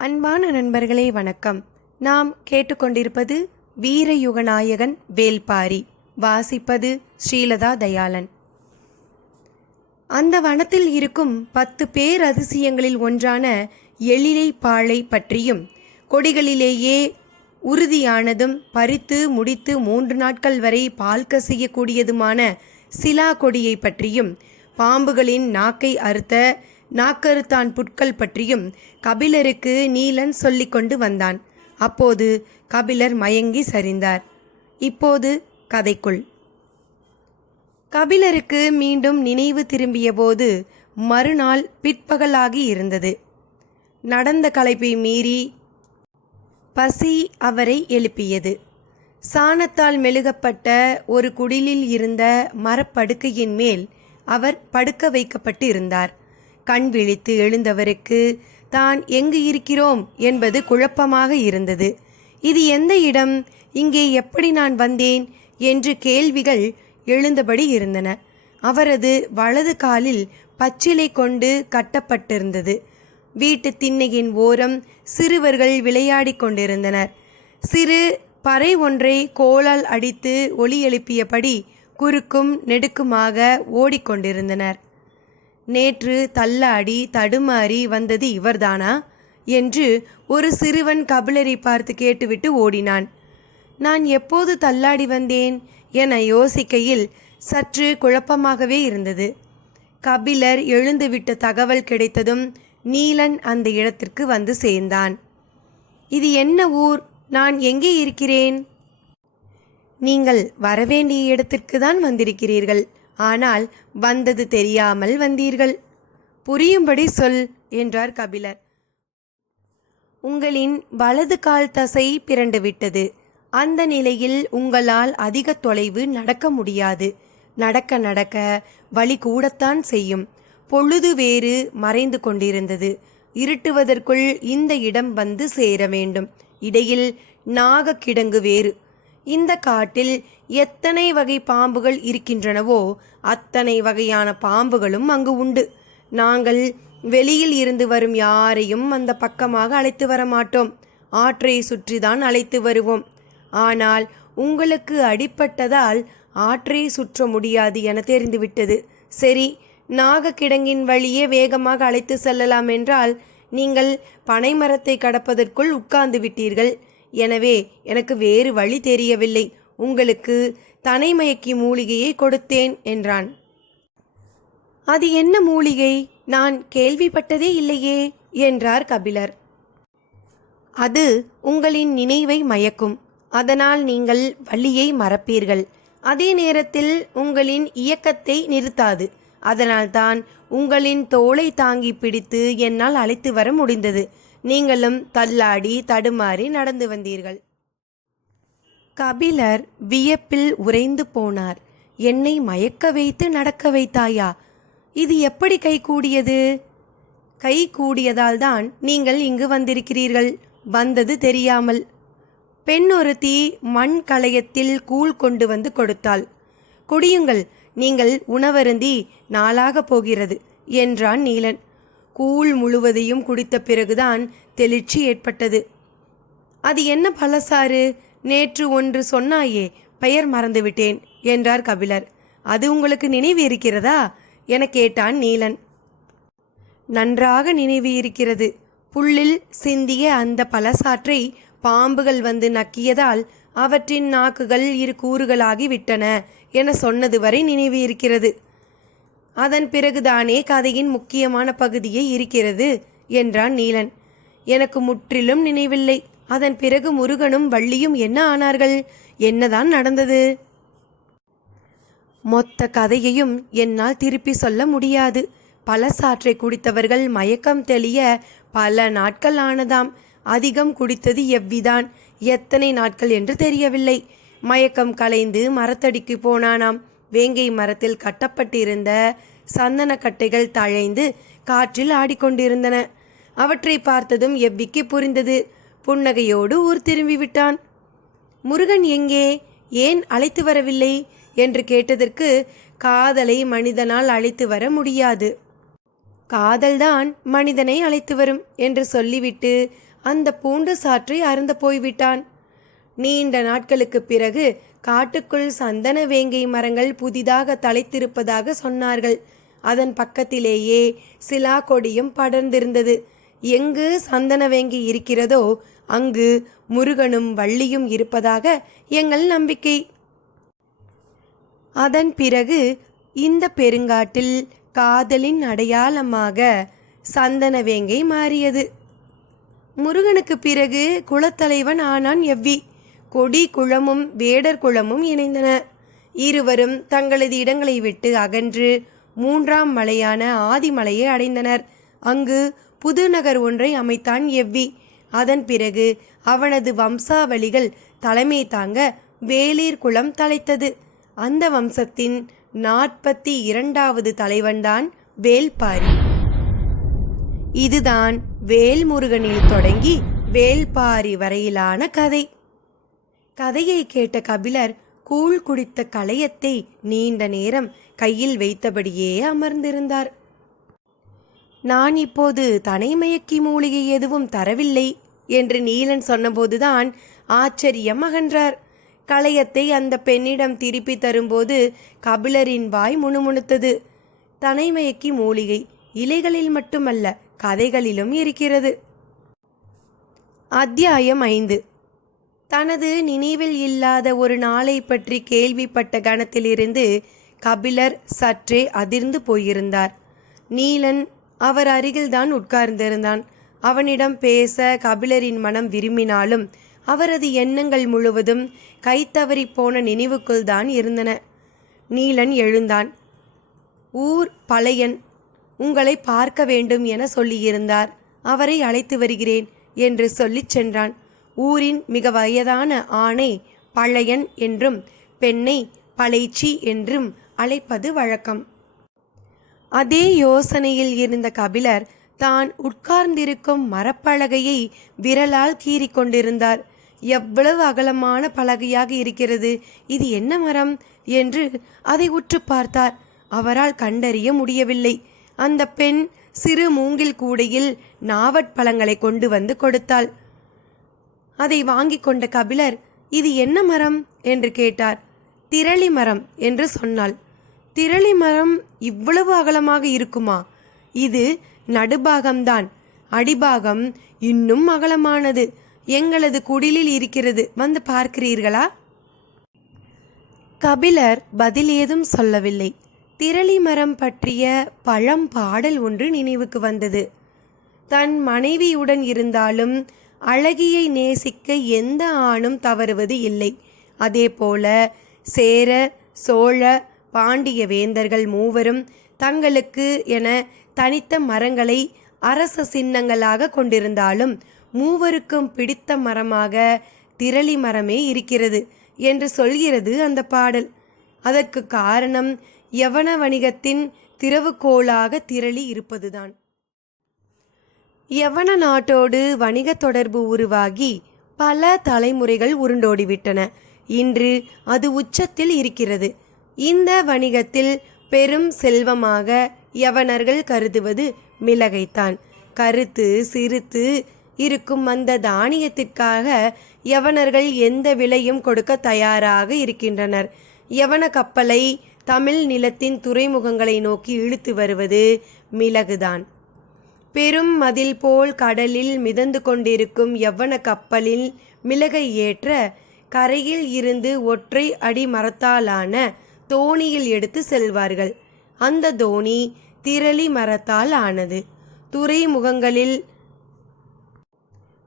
அன்பான நண்பர்களே வணக்கம். நாம் கேட்டுக்கொண்டிருப்பது வீரயுகநாயகன் வேல்பாரி. வாசிப்பது ஸ்ரீலதா தயாளன். அந்த வனத்தில் இருக்கும் பத்து பேர் அதிசயங்களில் ஒன்றான எழிலை பாழை பற்றியும் கொடிகளிலேயே உறுதியானதும் பறித்து முடித்து மூன்று நாட்கள் வரை பால் கசியக்கூடியதுமான சிலா கொடியை பற்றியும் பாம்புகளின் நாக்கை அறுத்த நாக்கருத்தான் புட்கள் பற்றியும் கபிலருக்கு நீலன் சொல்லிக்கொண்டு வந்தான். அப்போது கபிலர் மயங்கி சரிந்தார். இப்போது கதைக்குள். கபிலருக்கு மீண்டும் நினைவு திரும்பியபோது மறுநாள் பிற்பகலாகி இருந்தது. நடந்த களைப்பை மீறி பசி அவரை எழுப்பியது. சாணத்தால் மெழுகப்பட்ட ஒரு குடிலில் இருந்த மரப்படுக்கையின் மேல் அவர் படுக்க வைக்கப்பட்டு இருந்தார் கண் விழித்து எழுந்தவருக்கு தான் எங்கு இருக்கிறோம்? என்பது குழப்பமாக இருந்தது. இது எந்த இடம்? இங்கே எப்படி நான் வந்தேன்? என்று கேள்விகள் எழுந்தபடி இருந்தன. அவரது வலது காலில் பச்சிலை கொண்டு கட்டப்பட்டிருந்தது. வீட்டு திண்ணையின் ஓரம் சிறுவர்கள் விளையாடிக் கொண்டிருந்தனர். சிறு பறை ஒன்றை கோலால் அடித்து ஒலி எழுப்பியபடி குறுக்கும் நெடுக்குமாக ஓடிக்கொண்டிருந்தனர் நேற்று தள்ளாடி தடுமாறி வந்தது இவர்தானா? என்று ஒரு சிறுவன் கபிலரை பார்த்து கேட்டுவிட்டு ஓடினான். நான் எப்போது தள்ளாடி வந்தேன்? என யோசிக்கையில் சற்று குழப்பமாகவே இருந்தது. கபிலர் எழுந்துவிட்ட தகவல் கிடைத்ததும் நீலன் அந்த இடத்திற்கு வந்து சேர்ந்தான். இது என்ன ஊர்? நான் எங்கே இருக்கிறேன்? நீங்கள் வரவேண்டிய இடத்திற்கு தான் வந்திருக்கிறீர்கள். ஆனால் வந்தது தெரியாமல் வந்தீர்கள். புரியும்படி சொல் என்றார் கபிலர். உங்களின் வலது கால் தசை பிறண்டுவிட்டது அந்த நிலையில் உங்களால் அதிக தொலைவு நடக்க முடியாது. நடக்க நடக்க வழி கூடத்தான் செய்யும். பொழுது வேறு மறைந்து கொண்டிருந்தது. இருட்டுவதற்குள் இந்த இடம் வந்து சேர வேண்டும். இடையில் நாகக்கிடங்கு வேறு. இந்த காட்டில் எத்தனை வகை பாம்புகள் இருக்கின்றனவோ அத்தனை வகையான பாம்புகளும் அங்கு உண்டு. நாங்கள் வெளியில் இருந்து வரும் யாரையும் அந்த பக்கமாக அழைத்து வர மாட்டோம் ஆற்றை சுற்றிதான் அழைத்து வருவோம். ஆனால் உங்களுக்கு அடிப்பட்டதால் ஆற்றை சுற்ற முடியாது என தெரிந்துவிட்டது. சரி நாகக்கிடங்கின் வழியே வேகமாக அழைத்து செல்லலாம் என்றால் நீங்கள் பனைமரத்தை கடப்பதற்குள் உட்கார்ந்து விட்டீர்கள். எனவே எனக்கு வேறு வழி தெரியவில்லை. உங்களுக்கு தனைமயக்கி மூலிகையை கொடுத்தேன் என்றான். அது என்ன மூலிகை? நான் கேள்விப்பட்டதே இல்லையே என்றார் கபிலர். அது உங்களின் நினைவை மயக்கும். அதனால் நீங்கள் வழியை மறப்பீர்கள். அதே நேரத்தில் உங்களின் இயக்கத்தை நிறுத்தாது. அதனால்தான் உங்களின் தோளை தாங்கி பிடித்து என்னால் அழைத்து வர முடிந்தது. நீங்களும் தள்ளாடி தடுமாறி நடந்து வந்தீர்கள். கபிலர் வியப்பில் உறைந்து போனார். என்னை மயக்க வைத்து நடக்க வைத்தாயா? இது எப்படி கைகூடியது கை கூடியதால் தான் நீங்கள் இங்கு வந்திருக்கிறீர்கள். வந்தது தெரியாமல். பெண் ஒருத்தி மண் களையத்தில் கூழ் கொண்டு வந்து கொடுத்தாள். குடியுங்கள் நீங்கள் உணவருந்தி நாளாக போகிறது என்றான் நீலன். கூழ் முழுவதையும் குடித்த பிறகுதான் தெளிச்சி ஏற்பட்டது. அது என்ன பழசாறு நேற்று ஒன்று சொன்னாயே பெயர் மறந்துவிட்டேன் என்றார் கபிலர். அது உங்களுக்கு நினைவு இருக்கிறதா? என கேட்டான் நீலன். நன்றாக நினைவு இருக்கிறது. புல்லில் சிந்திய அந்த பழசாற்றை பாம்புகள் வந்து நக்கியதால் அவற்றின் நாக்குகள் இரு கூறுகளாகி விட்டன என சொன்னது வரை நினைவு இருக்கிறது. அதன் பிறகுதானே கதையின் முக்கியமான பகுதியே இருக்கிறது என்றான் நீலன். எனக்கு முற்றிலும் நினைவில்லை. அதன் பிறகு முருகனும் வள்ளியும் என்ன ஆனார்கள்? என்னதான் நடந்தது? மொத்த கதையையும் என்னால் திருப்பி சொல்ல முடியாது. பல சாற்றை குடித்தவர்கள் மயக்கம் தெளிய பல நாட்கள் ஆனதாம். அதிகம் குடித்தது எவ்விதான்? எத்தனை நாட்கள் என்று தெரியவில்லை. மயக்கம் கலைந்து மரத்தடிக்கு போனானாம். வேங்கை மரத்தில் கட்டப்பட்டிருந்த சந்தன கட்டைகள் தழைந்து காற்றில் ஆடிக்கொண்டிருந்தன. அவற்றை பார்த்ததும் எவ்விக்கு புரிந்தது? புன்னகையோடு ஊர் திரும்பிவிட்டான் முருகன் எங்கே? ஏன் அழைத்து வரவில்லை? என்று கேட்டதற்கு காதலை மனிதனால் அழைத்து வர முடியாது. காதல்தான் மனிதனை அழைத்து வரும் என்று சொல்லிவிட்டு அந்த பூண்டு சாற்றை அருந்த போய்விட்டான். நீண்ட நாட்களுக்குப் பிறகு காட்டுக்குள் சந்தன வேங்கை மரங்கள் புதிதாக தழைத்திருப்பதாக சொன்னார்கள். அதன் பக்கத்திலேயே சிலா கொடியும் படர்ந்திருந்தது. எங்கு சந்தனவேங்கை இருக்கிறதோ அங்கு முருகனும் வள்ளியும் இருப்பதாக எங்கள் நம்பிக்கை. அதன் பிறகு இந்த பெருங்காட்டில் காதலின் அடையாளமாக சந்தன வேங்கை மாறியது. முருகனுக்கு பிறகு குலத்தலைவன் ஆனான் எவ்வி. கொடி குளமும் வேடர் குளமும் இணைந்தன. இருவரும் தங்களது இடங்களை விட்டு அகன்று மூன்றாம் மலையான ஆதிமலையை அடைந்தனர். அங்கு புதுநகர் ஒன்றை அமைத்தான் எவ்வி. அதன் பிறகு அவனது வம்சாவளிகள் தலைமை தாங்க வேலீர் குளம் தலைத்தது. அந்த வம்சத்தின் நாற்பத்தி இரண்டாவது தலைவன்தான் வேல்பாரி. இதுதான் வேல்முருகனில் தொடங்கி வேல்பாரி வரையிலான கதை. கதையை கேட்ட கபிலர் கூழ் குடித்த களையத்தை நீண்ட நேரம் கையில் வைத்தபடியே அமர்ந்திருந்தார். நான் இப்போது தனைமயக்கி மூலிகை எதுவும் தரவில்லை என்று நீலன் சொன்னபோதுதான் ஆச்சரியம் அகன்றார். களையத்தை அந்த பெண்ணிடம் திருப்பி தரும்போது கபிலரின் வாய் முணுமுணுத்தது. தனைமயக்கி மூலிகை இலைகளில் மட்டுமல்ல கதைகளிலும் இருக்கிறது. அத்தியாயம் ஐந்து. தனது நினைவில் இல்லாத ஒரு நாளை பற்றி கேள்விப்பட்ட கணத்திலிருந்து கபிலர் சற்றே அதிர்ந்து போயிருந்தார். நீலன் அவர் அருகில்தான் உட்கார்ந்திருந்தான். அவனிடம் பேச கபிலரின் மனம் விரும்பினாலும் அவரது எண்ணங்கள் முழுவதும் கைத்தவறி போன நினைவுக்குள் தான் இருந்தன. நீலன் எழுந்தான். ஊர் பழையன் உங்களை பார்க்க வேண்டும் என சொல்லியிருந்தார். அவரை அழைத்து வருகிறேன் என்று சொல்லிச் சென்றான். ஊரின் மிக வயதான ஆணை பழையன் என்றும் பெண்ணை பழைச்சி என்றும் அழைப்பது வழக்கம். அதே யோசனையில் இருந்த கபிலர் தான் உட்கார்ந்திருக்கும் மரப்பலகையை விரலால் கீறிக்கொண்டிருந்தார் எவ்வளவு அகலமான பலகையாக இருக்கிறது இது என்ன மரம்? என்று அதை உற்று பார்த்தார். அவரால் கண்டறிய முடியவில்லை. அந்த பெண் சிறு மூங்கில் கூடையில் நாவற்பழங்களை கொண்டு வந்து கொடுத்தாள். அதை வாங்கி கொண்ட கபிலர் இது என்ன மரம்? என்று கேட்டார். திரளி மரம் என்று சொன்னாள். திரளி மரம் இவ்வளவு அகலமாக இருக்குமா? இது நடுபாகம்தான். அடிபாகம் இன்னும் அகலமானது. எங்களது குடிலில் இருக்கிறது. வந்து பார்க்கிறீர்களா? கபிலர் பதில் ஏதும் சொல்லவில்லை. திரளி மரம் பற்றிய பழம் பாடல் ஒன்று நினைவுக்கு வந்தது. தன் மனைவியுடன் இருந்தாலும் அழகியை நேசிக்க எந்த ஆணும் தவறுவது இல்லை. அதேபோல சேர சோழ பாண்டிய வேந்தர்கள் மூவரும் தங்களுக்கு என தனித்த மரங்களை அரச சின்னங்களாக கொண்டிருந்தாலும் மூவருக்கும் பிடித்த மரமாக திரளி மரமே இருக்கிறது என்று சொல்கிறது அந்த பாடல். அதற்கு காரணம் யவன வணிகத்தின் திறவுகோலாக திரளி இருப்பதுதான். யவன நாட்டோடு வணிக தொடர்பு உருவாகி பல தலைமுறைகள் உருண்டோடிவிட்டன. இன்று அது உச்சத்தில் இருக்கிறது. இந்த வணிகத்தில் பெரும் செல்வமாக யவனர்கள் கருதுவது மிளகைத்தான். கருத்து சிறுத்து இருக்கும் அந்த தானியத்திற்காக யவனர்கள் எந்த விலையும் கொடுக்க தயாராக இருக்கின்றனர். யவன கப்பலை தமிழ் நிலத்தின் துறைமுகங்களை நோக்கி இழுத்து வருவது மிளகுதான். பெரும் மதில் போல் கடலில் மிதந்து கொண்டிருக்கும் எவ்வன கப்பலில் மிளகை ஏற்ற கரையில் இருந்து ஒற்றை அடி மரத்தாலான தோணியில் எடுத்து செல்வார்கள். அந்த தோணி திரளி மரத்தால் ஆனது. துறைமுகங்களில்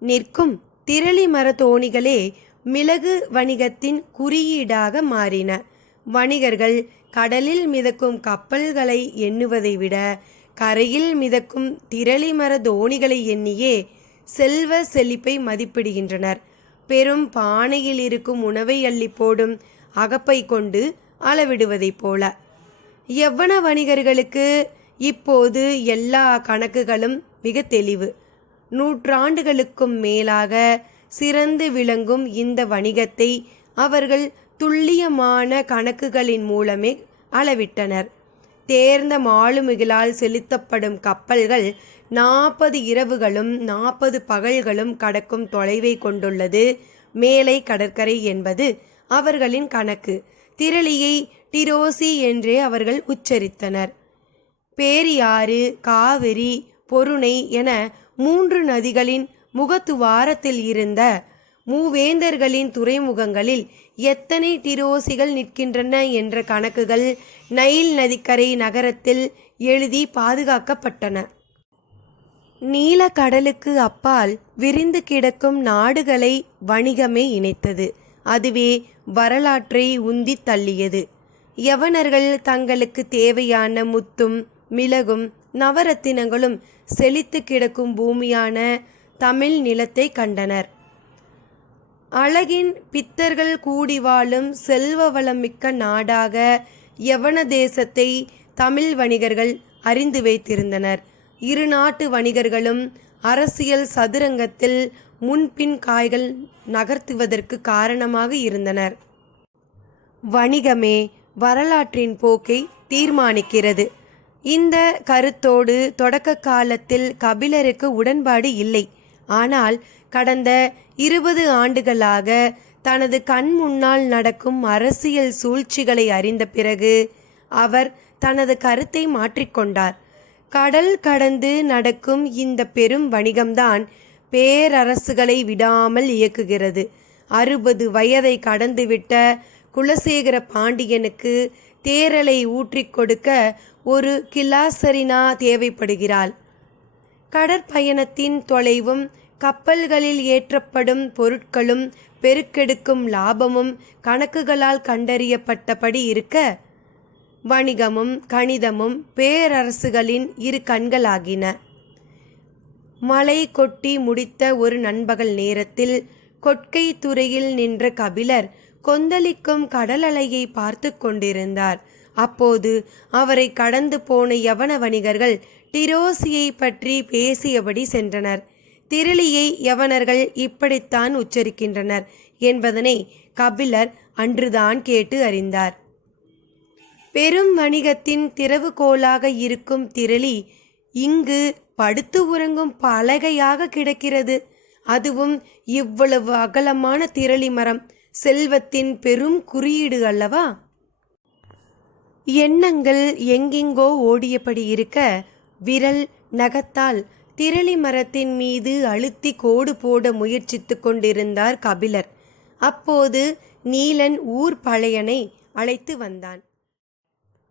நிற்கும் திரளி மர தோணிகளே மிளகு வணிகத்தின் குறியீடாக மாறின. வணிகர்கள் கடலில் மிதக்கும் கப்பல்களை எண்ணுவதை விட கரையில் மிதக்கும் திரளி மர தோணிகளை எண்ணியே செல்வ செழிப்பை மதிப்பிடுகின்றனர். பெரும் பானையில் இருக்கும் உணவை அள்ளி போடும் அகப்பை கொண்டு அளவிடுவதைப் போல. எவ்வன வணிகர்களுக்கு இப்போது எல்லா கணக்குகளும் மிக தெளிவு. நூற்றாண்டுகளுக்கும் மேலாக சிறந்து விளங்கும் இந்த வணிகத்தை அவர்கள் துல்லியமான கணக்குகளின் மூலமே அளவிட்டனர். தேர்ந்த மாலுமிகளால் செலுத்தப்படும் கப்பல்கள் நாற்பது இரவுகளும் நாற்பது பகல்களும் கடக்கும் தொலைவை கொண்டுள்ளது. மேலை கடற்கரை என்பது அவர்களின் கணக்கு. திரளியை டிரோசி என்றே அவர்கள் உச்சரித்தனர். பேரியாறு காவிரி பொருணை என மூன்று நதிகளின் முகத்துவாரத்தில் இருந்த மூவேந்தர்களின் துறைமுகங்களில் எத்தனை டிரோசிகள் நிற்கின்றன என்ற கணக்குகள் நைல் நதிக்கரை நகரத்தில் எழுதி பாதுகாக்கப்பட்டன. நீல கடலுக்கு அப்பால் விரிந்து கிடக்கும் நாடுகளை வணிகமே இணைத்தது. அதுவே வரலாற்றை உந்தி தள்ளியது. யவனர்கள் தங்களுக்கு தேவையான முத்தும் மிளகும் நவரத்தினங்களும் செழித்து கிடக்கும் பூமியான தமிழ் நிலத்தை கண்டனர். அழகின் பித்தர்கள் கூடி வாழும் செல்வ வளமிக்க நாடாக யவன தேசத்தை தமிழ் வணிகர்கள் அறிந்து வைத்திருந்தனர். இரு நாட்டு வணிகர்களும் அரசியல் சதுரங்கத்தில் முன்பின் காய்கள் நகர்த்துவதற்கு காரணமாக இருந்தனர். வணிகமே வரலாற்றின் போக்கை தீர்மானிக்கிறது. இந்த கருத்தோடு தொடக்க காலத்தில் கபிலருக்கு உடன்பாடு இல்லை. ஆனால் கடந்த இருபது ஆண்டுகளாக தனது கண் முன்னால் நடக்கும் அரசியல் சூழ்ச்சிகளை அறிந்த பிறகு அவர் தனது கருத்தை மாற்றிக்கொண்டார். கடல் கடந்து நடக்கும் இந்த பெரும் வணிகம்தான் பேரரசுகளை விடாமல் இயக்குகிறது. அறுபது வயதை கடந்துவிட்ட குலசேகர பாண்டியனுக்கு தேரலை ஊற்றிக் கொடுக்க ஒரு கிலாசரினா தேவைப்படுகிறாள். கடற்பயணத்தின் தொலைவும் கப்பல்களில் ஏற்றப்படும் பொருட்களும் பெருக்கெடுக்கும் லாபமும் கணக்குகளால் கண்டறியப்பட்டபடி இருக்க வணிகமும் கணிதமும் பேரரசுகளின் இரு கண்களாகின. மலை கொட்டி முடித்த ஒரு நண்பகல் நேரத்தில் கொட்கை துறையில் நின்ற கபிலர் கொந்தளிக்கும் கடல் அலையை பார்த்து கொண்டிருந்தார். அப்போது அவரை கடந்து போன யவன வணிகர்கள் டிரோசியை பற்றி பேசியபடி சென்றனர். திரளியை யவனர்கள் இப்படித்தான் உச்சரிக்கின்றனர் என்பதனை கபிலர் அன்றுதான் கேட்டு அறிந்தார். பெரும் வணிகத்தின் திறவுகோலாக இருக்கும் திரளி இங்கு படுத்து உறங்கும் பலகையாக கிடக்கிறது. அதுவும் இவ்வளவு அகலமான திரளி மரம் செல்வத்தின் பெரும் குறியீடு அல்லவா? எண்ணங்கள் எங்கெங்கோ ஓடியபடி இருக்க விரல் நகத்தால் திரளி மரத்தின் மீது அழுத்தி கோடு போட முயற்சித்து கொண்டிருந்தார் கபிலர். அப்போது நீலன் ஊர் பழையனை அழைத்து வந்தான்.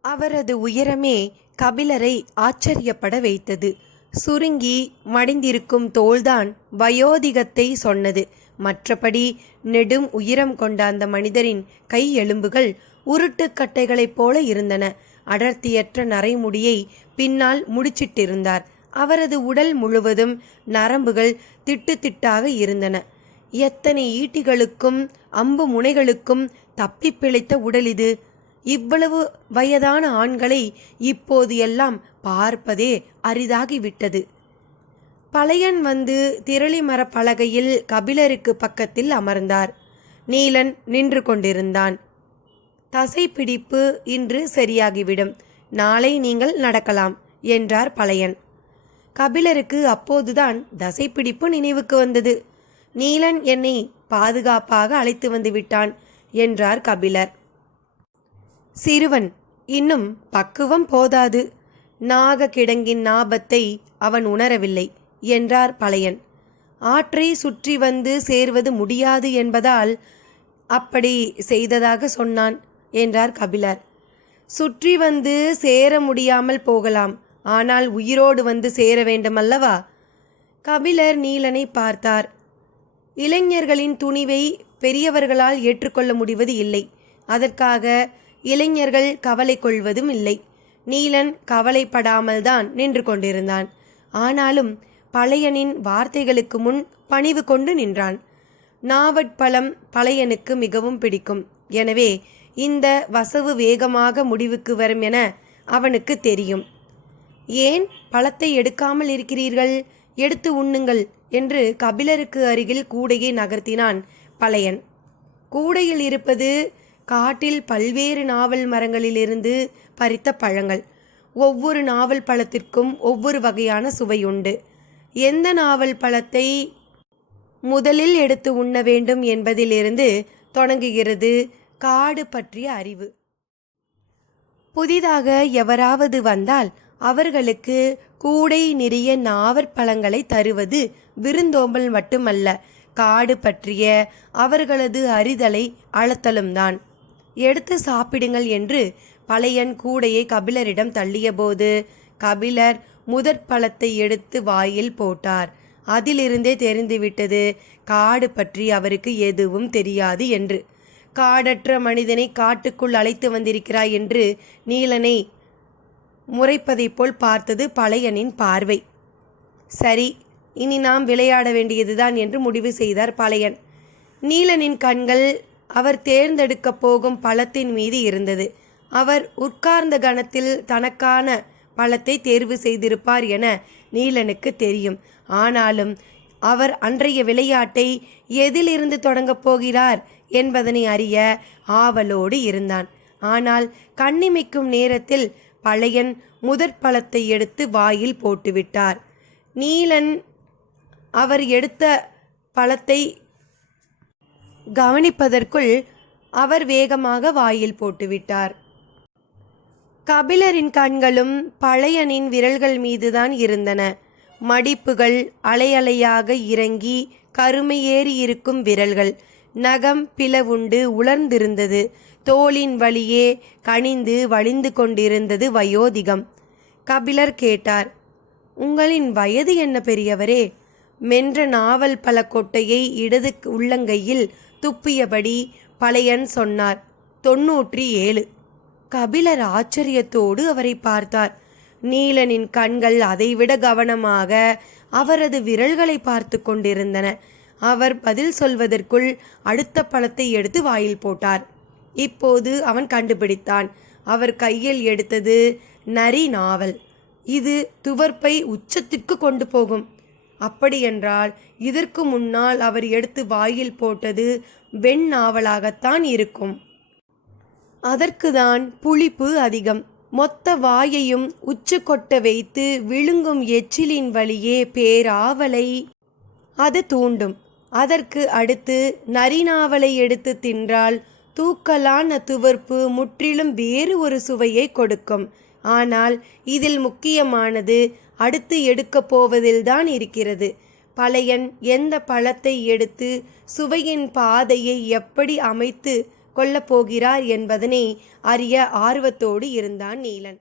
அவரது உயரமே கபிலரை ஆச்சரியப்பட வைத்தது. சுருங்கி மடிந்திருக்கும் தோள்தான் வயோதிகத்தை சொன்னது. மற்றபடி நெடும் உயரம் கொண்ட அந்த மனிதரின் கை எலும்புகள் உருட்டுக்கட்டைகளைப் போல இருந்தன. அடர்த்தியற்ற நரைமுடியை பின்னால் முடிச்சிட்டிருந்தார். அவரது உடல் முழுவதும் நரம்புகள் திட்டு திட்டாக இருந்தன. எத்தனை ஈட்டிகளுக்கும் அம்பு முனைகளுக்கும் தப்பி பிழைத்த உடல் இது. இவ்வளவு வயதான ஆண்களை இப்போது எல்லாம் பார்ப்பதே அரிதாகிவிட்டது பழையன் வந்து திரளி பலகையில் கபிலருக்கு பக்கத்தில் அமர்ந்தார். நீலன் நின்று கொண்டிருந்தான். தசைப்பிடிப்பு இன்று சரியாகிவிடும். நாளை நீங்கள் நடக்கலாம் என்றார் பழையன். கபிலருக்கு அப்போதுதான் தசைப்பிடிப்பு நினைவுக்கு வந்தது. நீலன் என்னை பாதுகாப்பாக அழைத்து வந்து விட்டான் என்றார் கபிலர். சிறுவன் இன்னும் பக்குவம் போதாது. நாக கிடங்கின் நாபத்தை அவன் உணரவில்லை என்றார் பழையன். ஆற்றை சுற்றி வந்து சேர்வது முடியாது என்பதால் அப்படி செய்ததாக சொன்னான் என்றார் கபிலர். சுற்றி வந்து சேர முடியாமல் போகலாம். ஆனால் உயிரோடு வந்து சேர வேண்டுமல்லவா? கபிலர் நீலனை பார்த்தார். இளைஞர்களின் துணிவை பெரியவர்களால் ஏற்றுக்கொள்ள முடிவது இல்லை. அதற்காக இளைஞர்கள் கவலை கொள்வதும் இல்லை. நீலன் கவலைப்படாமல்தான் நின்று கொண்டிருந்தான். ஆனாலும் பழையனின் வார்த்தைகளுக்கு முன் பணிவு கொண்டு நின்றான். நாவட்பழம் பழையனுக்கு மிகவும் பிடிக்கும். எனவே இந்த வசவு வேகமாக முடிவுக்கு வரும் என அவனுக்கு தெரியும். ஏன் பழத்தை எடுக்காமல் இருக்கிறீர்கள்? எடுத்து உண்ணுங்கள் என்று கபிலருக்கு அருகில் கூடையை நகர்த்தினான் பழையன். கூடையில் இருப்பது காட்டில் பல்வேறு நாவல் மரங்களிலிருந்து பறித்த பழங்கள். ஒவ்வொரு நாவல் பழத்திற்கும் ஒவ்வொரு வகையான சுவையுண்டு எந்த நாவல் பழத்தை முதலில் எடுத்து உண்ண வேண்டும் என்பதிலிருந்து தொடங்குகிறது காடு பற்றிய அறிவு. புதிதாக எவராவது வந்தால் அவர்களுக்கு கூடை நிறைய நாவற்பழங்களை தருவது விருந்தோம்பல் மட்டுமல்ல காடு பற்றிய அவர்களது அறிதலை அளத்தலும் தான். எடுத்து சாப்பிடுங்கள் என்று பழையன் கூடையை கபிலரிடம் தள்ளியபோது கபிலர் முதற் பழத்தை எடுத்து வாயில் போட்டார். அதிலிருந்தே தெரிந்துவிட்டது காடு பற்றி அவருக்கு எதுவும் தெரியாது என்று. காடற்ற மனிதனை காட்டுக்குள் அழைத்து வந்திருக்கிறாய் என்று நீலனை முறைப்பதைப் போல் பார்த்தது பழையனின் பார்வை. சரி இனி நாம் விளையாட வேண்டியதுதான் என்று முடிவு செய்தார் பழையன். நீலனின் கண்கள் அவர் தேர்ந்தெடுக்கப் போகும் பழத்தின் மீது இருந்தது. அவர் உட்கார்ந்த கணத்தில் தனக்கான பழத்தை தேர்வு செய்திருப்பார் என நீலனுக்கு தெரியும். ஆனாலும் அவர் அன்றைய விளையாட்டை எதிலிருந்து தொடங்கப் போகிறார் என்பதனை அறிய ஆவலோடு இருந்தான். ஆனால் கண்ணிமைக்கும் நேரத்தில் பழையன் முதற் பழத்தை எடுத்து வாயில் போட்டுவிட்டார். நீலன் அவர் எடுத்த பழத்தை கவனிப்பதற்குள் அவர் வேகமாக வாயில் போட்டுவிட்டார். கபிலரின் கண்களும் பழையனின் விரல்கள் மீதுதான் இருந்தன. மடிப்புகள் அலையலையாக இறங்கி கருமையேறி இருக்கும் விரல்கள் நகம் பிளவுண்டு உலர்ந்திருந்தது. தோளின் வழியே கனிந்து வழிந்து கொண்டிருந்தது வயோதிகம். கபிலர் கேட்டார் உங்களின் வயது என்ன பெரியவரே மென்ற நாவல் பல கொட்டையை இடது உள்ளங்கையில் துப்பியபடி பழையன் சொன்னார் தொன்னூற்றி ஏழு கபிலர் ஆச்சரியத்தோடு அவரை பார்த்தார். நீலனின் கண்கள் அதைவிட கவனமாக அவரது விரல்களை பார்த்து கொண்டிருந்தன. அவர் பதில் சொல்வதற்குள் அடுத்த பழத்தை எடுத்து வாயில் போட்டார். இப்போது அவன் கண்டுபிடித்தான். அவர் கையில் எடுத்தது நரி நாவல். இது துவர்ப்பை உச்சத்திற்கு கொண்டு போகும். அப்படியென்றால் இதற்கு முன்னால் அவர் எடுத்து வாயில் போட்டது வெண் நாவலாகத்தான் இருக்கும். அதற்குதான் புளிப்பு அதிகம். மொத்த வாயையும் உச்சு கொட்ட வைத்து விழுங்கும் எச்சிலின் வழியே பேராவலை அது தூண்டும். அதற்கு அடுத்து நரிநாவலை எடுத்து தின்றால் தூக்கலான துவர்ப்பு முற்றிலும் வேறு ஒரு சுவையை கொடுக்கும். ஆனால் இதில் முக்கியமானது அடுத்து எடுக்கப் போவதில்தான் இருக்கிறது. பழையன் எந்த பழத்தை எடுத்து சுவையின் பாதையை எப்படி அமைத்து கொள்ளப் போகிறார் என்பதனை அறிய ஆர்வத்தோடு இருந்தான் நீலன்.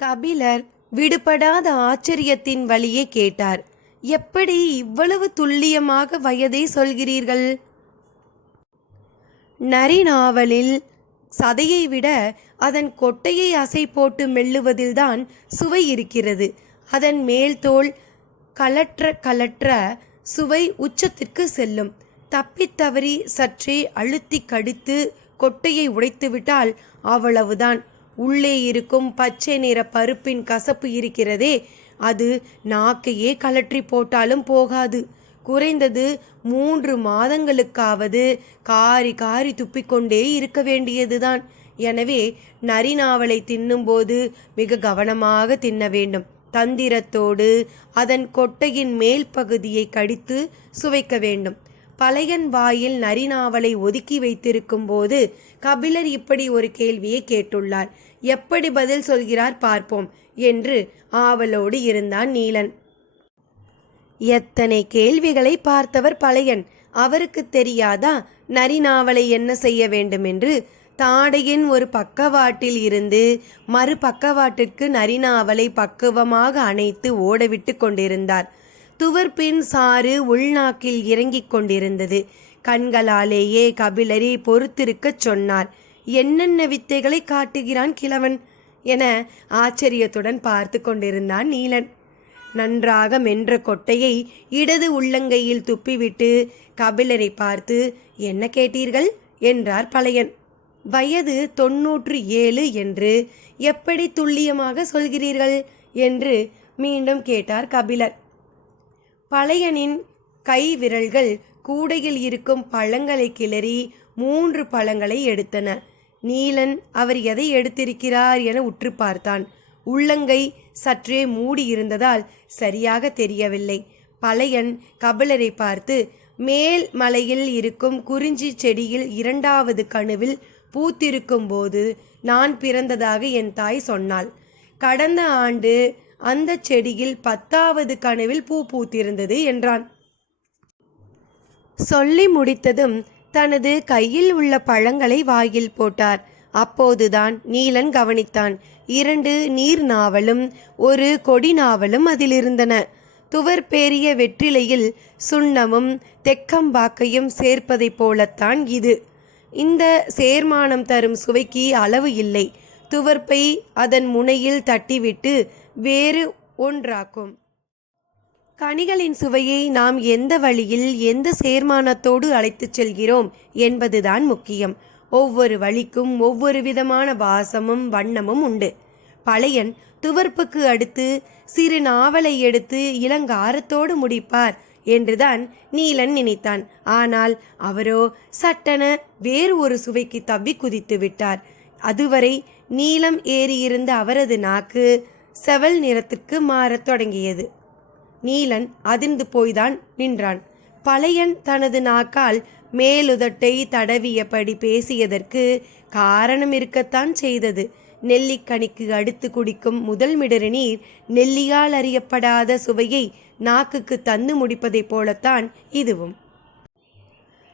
கபிலர் விடுபடாத ஆச்சரியத்தின் வழியே கேட்டார். எப்படி இவ்வளவு துல்லியமாக வயதை சொல்கிறீர்கள்? நரி நாவலில் சதையை விட அதன் கொட்டையை அசை போட்டு மெல்லுவதில்தான் சுவை இருக்கிறது. அதன் மேல் தோல் கலற்ற கலற்ற சுவை உச்சத்திற்கு செல்லும். தப்பித்தவறி சற்றே அழுத்தி கடித்து கொட்டையை உடைத்துவிட்டால் அவ்வளவுதான். உள்ளே இருக்கும் பச்சை நிற பருப்பின் கசப்பு இருக்கிறதே அது நாக்கையே கலற்றி போட்டாலும் போகாது. குறைந்தது மூன்று மாதங்களுக்காவது காரி காரி துப்பிக்கொண்டே இருக்க வேண்டியதுதான். எனவே நரிநாவலை தின்னும்போது மிக கவனமாக தின்ன வேண்டும். தந்திரத்தோடு அதன் கொட்டையின் மேல் பகுதியை கடித்து சுவைக்க வேண்டும். பழையன் வாயில் நரிநாவலை ஒதுக்கி வைத்திருக்கும் போது கபிலர் இப்படி ஒரு கேள்வியை கேட்டுள்ளார். எப்படி பதில் சொல்கிறார் பார்ப்போம் என்று ஆவலோடு இருந்தான் நீலன். எத்தனை கேள்விகளை பார்த்தவர் பழையன். அவருக்கு தெரியாதா நரிநாவலை என்ன செய்ய வேண்டும் என்று தாடையின் ஒரு பக்கவாட்டில் இருந்து மறு பக்கவாட்டிற்கு நரிநாவலை பக்குவமாக அணைத்து ஓடவிட்டு கொண்டிருந்தார். துவர்ப்பின் சாறு உள்நாக்கில் இறங்கிக் கொண்டிருந்தது. கண்களாலேயே கபிலரி பொறுத்திருக்கச் சொன்னார். என்னென்ன வித்தைகளை காட்டுகிறான் கிழவன்? என ஆச்சரியத்துடன் பார்த்து கொண்டிருந்தான் நீலன். நன்றாக மென்ற கொட்டையை இடது உள்ளங்கையில் துப்பிவிட்டு கபிலரை பார்த்து என்ன கேட்டீர்கள்? என்றார் பழையன். வயது தொன்னூற்று ஏழு என்று எப்படி துல்லியமாக சொல்கிறீர்கள்? என்று மீண்டும் கேட்டார் கபிலர். பழையனின் கை விரல்கள் கூடையில் இருக்கும் பழங்களை கிளறி மூன்று பழங்களை எடுத்தன. நீலன் அவர் எதை எடுத்திருக்கிறார்? என உற்று பார்த்தான். உள்ளங்கை சற்றே மூடியிருந்ததால் சரியாக தெரியவில்லை. பழையன் கபிலரை பார்த்து மேல் மலையில் இருக்கும் குறிஞ்சி செடியில் இரண்டாவது கணுவில் பூத்திருக்கும் போது நான் பிறந்ததாக என் தாய் சொன்னாள். கடந்த ஆண்டு அந்த செடியில் பத்தாவது கனவில் பூ பூத்திருந்தது என்றான். சொல்லி முடித்ததும் தனது கையில் உள்ள பழங்களை வாயில் போட்டார். அப்போதுதான் நீலன் கவனித்தான். இரண்டு நீர் நாவலும் ஒரு கொடி நாவலும் அதில் இருந்தன துவர்பேரிய வெற்றிலையில் சுண்ணமும் தெக்கம்பாக்கையும் சேர்ப்பதைப் போலத்தான் இது. இந்த சேர்மானம் தரும் சுவைக்கு அளவு இல்லை. துவர்ப்பை அதன் முனையில் தட்டிவிட்டு வேறு ஒன்றாக்கும். கனிகளின் சுவையை நாம் எந்த வழியில் எந்த சேர்மானத்தோடு அழைத்துச் செல்கிறோம் என்பதுதான் முக்கியம். ஒவ்வொரு வழிக்கும் ஒவ்வொரு விதமான வாசமும் வண்ணமும் உண்டு. பழையன் துவர்ப்புக்கு அடுத்து சிறு நாவலை எடுத்து இளங்காரத்தோடு முடிப்பார் என்றுதான் நீலன் நினைத்தான். ஆனால் அவரோ சட்டென வேறு ஒரு சுவைக்கு தப்பி குதித்து விட்டார். அதுவரை நீலம் ஏறியிருந்த அவரது நாக்கு செவல் நிறத்திற்கு மாறத் தொடங்கியது. நீலன் அதிர்ந்து போய்தான் நின்றான். பழையன் தனது நாக்கால் மேலுதட்டை தடவியபடி பேசியதற்கு காரணம் இருக்கத்தான் செய்தது. நெல்லிக்கனிக்கு அடுத்து குடிக்கும் முதல் மிடறு நீர் நெல்லியால் அறியப்படாத சுவையை நாக்குக்கு தந்து முடிப்பதைப் போலத்தான் இதுவும்.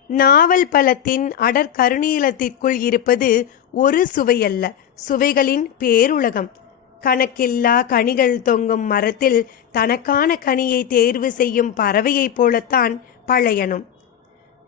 நாவல் பழத்தின் அடற்கருணீலத்திற்குள் இருப்பது ஒரு சுவையல்ல. சுவைகளின் பேருலகம். கணக்கில்லா கனிகள் தொங்கும் மரத்தில் தனக்கான கனியை தேர்வு செய்யும் பறவையைப் போலத்தான் பழையனும்.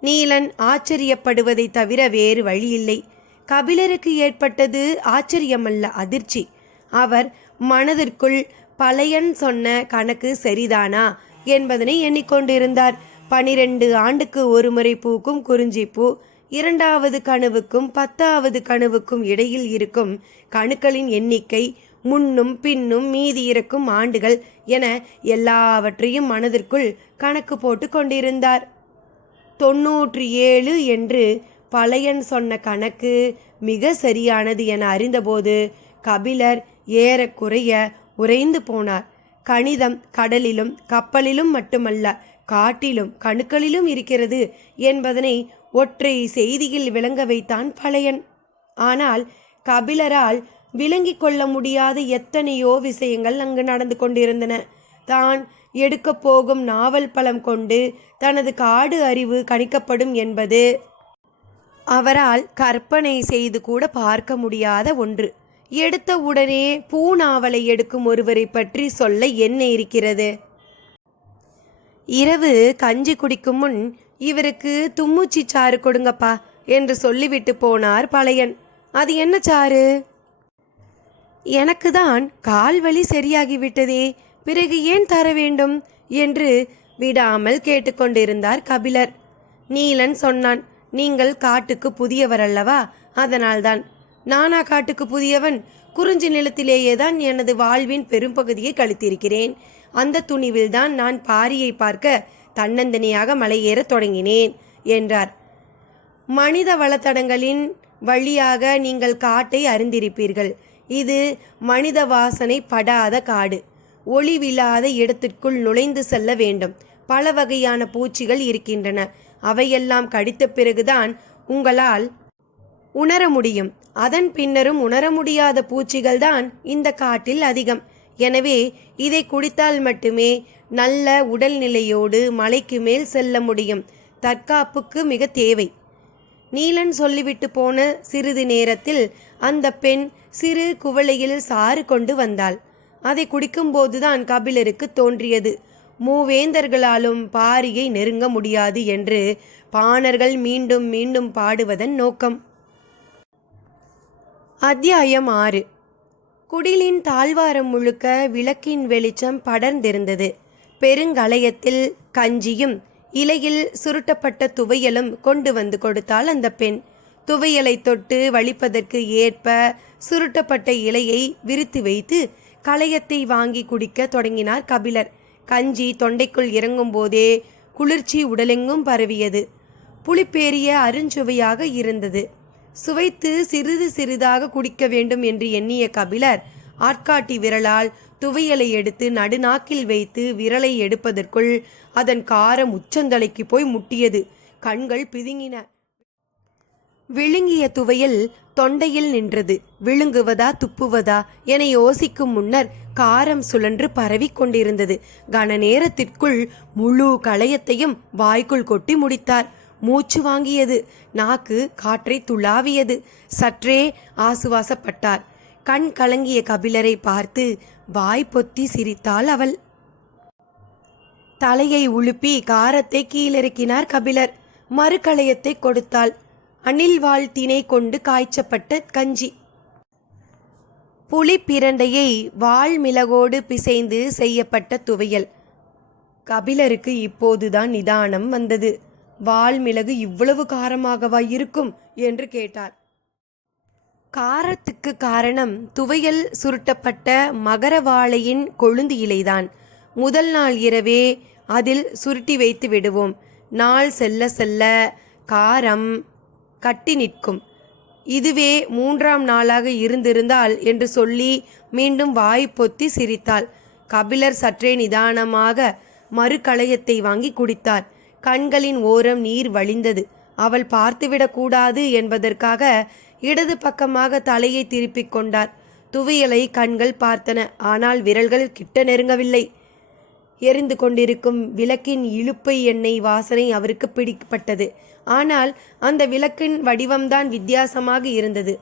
நீலன் ஆச்சரியப்படுவதை தவிர வேறு வழியில்லை. கபிலருக்கு ஏற்பட்டது ஆச்சரியமல்ல அதிர்ச்சி. அவர் மனதிற்குள் பழையன் சொன்ன கணக்கு சரிதானா? என்பதனை எண்ணிக்கொண்டிருந்தார் பனிரெண்டு ஆண்டுக்கு ஒருமுறை பூக்கும் குறிஞ்சிப்பூ இரண்டாவது கனவுக்கும் பத்தாவது கனவுக்கும் இடையில் இருக்கும் கணுக்களின் எண்ணிக்கை முன்னும் பின்னும் மீதி இருக்கும் ஆண்டுகள் என எல்லாவற்றையும் மனதிற்குள் கணக்கு போட்டு கொண்டிருந்தார். தொன்னூற்றி ஏழு என்று பழையன் சொன்ன கணக்கு மிக சரியானது என அறிந்தபோது கபிலர் ஏறக்குறைய உறைந்து போனார். கணிதம் கடலிலும் கப்பலிலும் மட்டுமல்ல காட்டிலும் கணுக்களிலும் இருக்கிறது என்பதனை ஒற்றை செய்தியில் விளங்க வைத்தான் பழையன். ஆனால் கபிலரால் விளங்கிக் கொள்ள முடியாத எத்தனையோ விஷயங்கள் அங்கு நடந்து கொண்டிருந்தன. தான் எடுக்கப் போகும் நாவல் பழம் கொண்டு தனது காடு அறிவு கணிக்கப்படும் என்பது அவரால் கற்பனை செய்து கூட பார்க்க முடியாத ஒன்று. எடுத்த உடனே பூநாவலை எடுக்கும் ஒருவரை பற்றி சொல்ல என்ன இருக்கிறது? இரவு கஞ்சி குடிக்கும் முன் இவருக்கு தும்முச்சி சாறு கொடுங்கப்பா என்று சொல்லிவிட்டு போனார் பழையன். அது என்ன சாறு? எனக்கு தான் கால் வலி சரியாகிவிட்டதே பிறகு ஏன் தர வேண்டும்? என்று விடாமல் கேட்டுக்கொண்டிருந்தார் கபிலர். நீலன் சொன்னான் நீங்கள் காட்டுக்கு புதியவர் அல்லவா அதனால்தான். நானா காட்டுக்கு புதியவன்? குறிஞ்சி நிலத்திலேயே தான் எனது வாழ்வின் பெரும்பகுதியை கழித்திருக்கிறேன். அந்த துணிவில்தான் நான் பாரியை பார்க்க தன்னந்தனியாக மலையேறத் தொடங்கினேன் என்றார். மனித வளத்தடங்களின் வழியாக நீங்கள் காட்டை அறிந்திருப்பீர்கள். இது மனித வாசனை படாத காடு. ஒளிவில்லாத இடத்திற்குள் நுழைந்து செல்ல வேண்டும். பல வகையான பூச்சிகள் இருக்கின்றன. அவையெல்லாம் கடித்த பிறகுதான் உங்களால் உணர முடியும். அதன் பின்னரும் உணர முடியாத பூச்சிகள் தான் இந்த காட்டில் அதிகம். எனவே இதை குடித்தால் மட்டுமே நல்ல உடல்நிலையோடு மலைக்கு மேல் செல்ல முடியும். தற்காப்புக்கு மிக தேவை. நீலன் சொல்லிவிட்டு போன சிறிது நேரத்தில் அந்த பெண் சிறு குவளையில் சாறு கொண்டு வந்தாள். அதை குடிக்கும்போதுதான் கபிலருக்கு தோன்றியது. மூவேந்தர்களாலும் பாரியை நெருங்க முடியாது என்று பாணர்கள் மீண்டும் மீண்டும் பாடுவதன் நோக்கம். அத்தியாயம் ஆறு. குடிலின் தாழ்வாரம் முழுக்க விளக்கின் வெளிச்சம் படர்ந்திருந்தது. பெருங்கலயத்தில் கஞ்சியும் இலையில் சுருட்டப்பட்ட துவையலும் கொண்டு வந்து கொடுத்தாள் அந்த பெண். துவையலை தொட்டு வலிப்பதற்கு ஏற்ப சுருட்டப்பட்ட இலையை விரித்து வைத்து களையத்தை வாங்கி குடிக்க தொடங்கினார் கபிலர். கஞ்சி தொண்டைக்குள் இறங்கும் போதே குளிர்ச்சி உடலெங்கும் பரவியது. புளிப்பேறிய அருஞ்சுவையாக இருந்தது. சுவைத்து சிறிது சிறிதாக குடிக்க வேண்டும் என்று எண்ணிய கபிலர் ஆட்காட்டி விரலால் துவையலை எடுத்து நடுநாக்கில் வைத்து விரலை எடுப்பதற்குள் அதன் காரம் உச்சந்தலைக்கு போய் முட்டியது. கண்கள் பிதுங்கின. விழுங்கிய துவையல் தொண்டையில் நின்றது. விழுங்குவதா துப்புவதா என யோசிக்கும் முன்னர் காரம் சுழன்று பரவிக் கொண்டிருந்தது. கன நேரத்திற்குள் முழு களையத்தையும் வாய்க்குள் கொட்டி முடித்தார். மூச்சு வாங்கியது. நாக்கு காற்றை துளாவியது. சற்றே ஆசுவாசப்பட்டார். கண் கலங்கிய கபிலரை பார்த்து வாய் பொத்தி சிரித்தாள் அவள். தலையை உழுப்பி காரத்தை கீழிறக்கினார் கபிலர். மறுகளையத்தை கொடுத்தாள். அணில் வாழ் திணை கொண்டு காய்ச்சப்பட்ட கஞ்சி. புளிப்பிரண்டையை வாள் மிளகோடு பிசைந்து செய்யப்பட்ட துவையல். கபிலருக்கு இப்போதுதான் நிதானம் வந்தது. வாள் மிளகு இவ்வளவு காரமாகவா இருக்கும்? என்று கேட்டார். காரத்துக்கு காரணம் துவையல் சுருட்டப்பட்ட மகரவாழையின் கொழுந்து இலைதான். முதல் நாள் இரவே அதில் சுருட்டி வைத்து விடுவோம். நாள் செல்ல செல்ல காரம் கட்டி நிற்கும். இதுவே மூன்றாம் நாளாக இருந்திருந்தால் என்று சொல்லி மீண்டும் வாய் பொத்தி சிரித்தாள். கபிலர் சற்றே நிதானமாக மறுகளையத்தை வாங்கி குடித்தார். கண்களின் ஓரம் நீர் வழிந்தது. அவள் பார்த்துவிடக்கூடாது என்பதற்காக இடது பக்கமாக தலையை திருப்பிக் கொண்டார். துவையலை கண்கள் பார்த்தன. ஆனால் விரல்கள் கிட்ட நெருங்கவில்லை. எரிந்து கொண்டிருக்கும் விளக்கின் இழுப்பை எண்ணெய் வாசனை அவருக்கு பிடிக்கப்பட்டது. ஆனால் அந்த விளக்கின் வடிவம்தான் வித்தியாசமாக இருந்தது.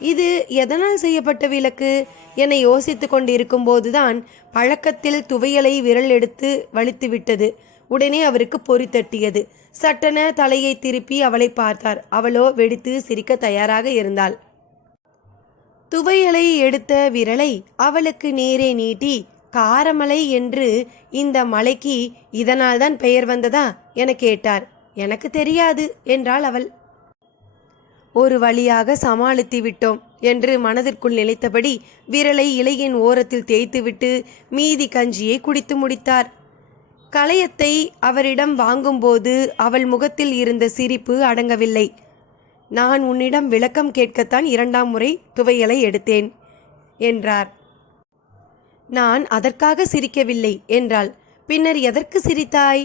இது எதனால் செய்யப்பட்ட விளக்கு? என யோசித்து கொண்டிருக்கும் போதுதான் பழக்கத்தில் துவையலை விரல் எடுத்து வலித்து விட்டது உடனே அவருக்கு பொறி தட்டியது. சட்டென தலையை திருப்பி அவளை பார்த்தார். அவளோ வெடித்து சிரிக்க தயாராக இருந்தாள். துவையலை எடுத்த விரலை அவளுக்கு நேரே நீட்டி காரமலை என்று இந்த மலைக்கு இதனால்தான் பெயர் வந்ததா? என கேட்டார். எனக்கு தெரியாது என்றாள் அவள். ஒரு வழியாக சமாளித்து விட்டோம் என்று மனதிற்குள் நினைத்தபடி விரலை இலையின் ஓரத்தில் தேய்த்துவிட்டு மீதி கஞ்சியை குடித்து முடித்தார். களையத்தை அவரிடம் வாங்கும்போது அவள் முகத்தில் இருந்த சிரிப்பு அடங்கவில்லை. நான் உன்னிடம் விளக்கம் கேட்கத்தான் இரண்டாம் முறை துவையலை எடுத்தேன் என்றார். நான் அதற்காக சிரிக்கவில்லை என்றாள். பின்னர் எதற்கு சிரித்தாய்?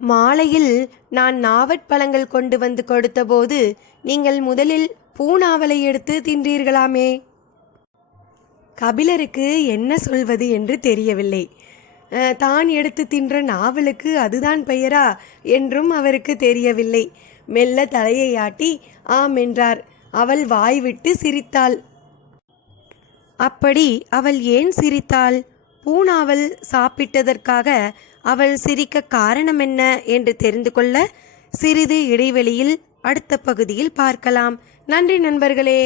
மாலையில் நான் நாவற்பழங்கள் கொண்டு வந்து கொடுத்தபோது நீங்கள் முதலில் பூநாவலை எடுத்து தின்றீர்களாமே? கபிலருக்கு என்ன சொல்வது என்று தெரியவில்லை. தான் எடுத்து தின்ற நாவலுக்கு அதுதான் பெயரா என்றும் அவருக்கு தெரியவில்லை. மெல்ல தலையை ஆட்டி ஆம் என்றார். அவள் வாய்விட்டு சிரித்தாள். அப்படி அவள் ஏன் சிரித்தாள்? பூனாவல் சாப்பிட்டதற்காக அவள் சிரிக்க காரணம் என்ன என்று தெரிந்து கொள்ள சிறிது இடைவெளியில் அடுத்த பகுதியில் பார்க்கலாம். நன்றி நண்பர்களே.